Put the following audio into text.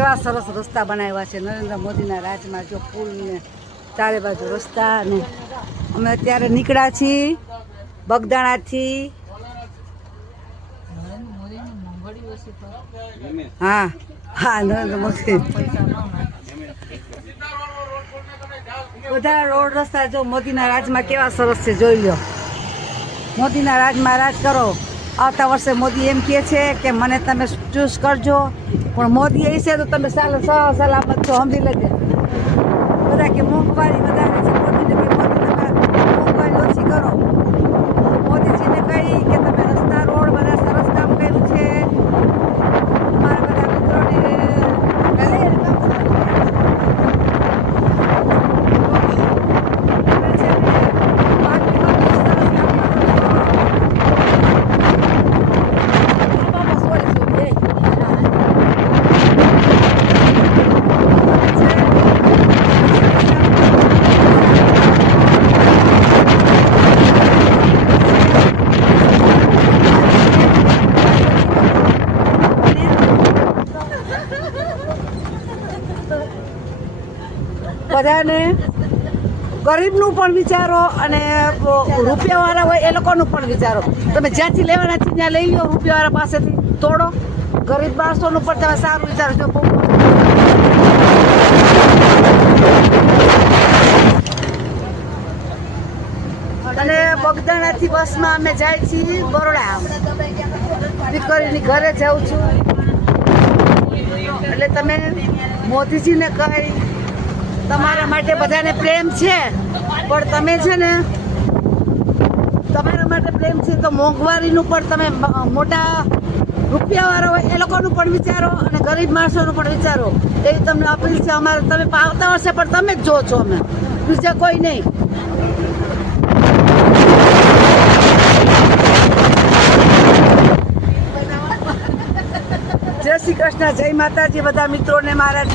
કેવા સરસ રસ્તા બનાવ્યા છે નરેન્દ્ર મોદીના રાજમાં. જો પુલ ને ચારે બાજુ રસ્તા. અને અમે અત્યારે નીકળ્યા છીએ બગદાણાથી. હા હા, નરેન્દ્ર મોદી બધા રોડ રસ્તા જો મોદીના રાજમાં કેવા સરસ છે. જોઈ લો, મોદીના રાજમાં રાજ કરો. આવતા વર્ષે મોદી એમ કહે છે કે મને તમે ચૂઝ કરજો, પણ મોદી એ છે તો તમે સલામત છો. સમજી લેજે. બધા કે મોંઘવારી વધારે છે, મોદીને કે મોદી તમે મોંઘવારી ઓછી કરો. મોદીજીને કહી કે તમે રસ્તા રોડ બધા સરસ કામ કર્યું છે. મારા બધા મિત્રોને બધાને ગરીબનું પણ વિચારો અને રૂપિયાવાળા હોય એ લોકોનું પણ વિચારો. તમે જ્યાંથી લેવાના છે ત્યાં લઈ લો, રૂપિયાવાળા પાસેથી તોડો. ગરીબ માણસોનું પણ તમે સારું વિચારો છો. અને બગદાણાથી બસમાં અમે જાય છીએ બરોડા. દીકરીની ઘરે જાઉં છું. એટલે તમે મોદીજીને કહી તમારા માટે બધાને પ્રેમ છે, પણ તમે છે ને તમારા માટે પ્રેમ છે તો મોંઘવારીનું પણ તમે મોટા રૂપિયાવાળા હોય એ લોકોનું પણ વિચારો અને ગરીબ માણસોનું પણ વિચારો. એવી તમને અપીલ છે અમારે. તમે આવતા વર્ષે પણ તમે જ જો છો, અમે બીજા કોઈ નહીં. જય શ્રી કૃષ્ણ, જય માતાજી બધા મિત્રોને મારા.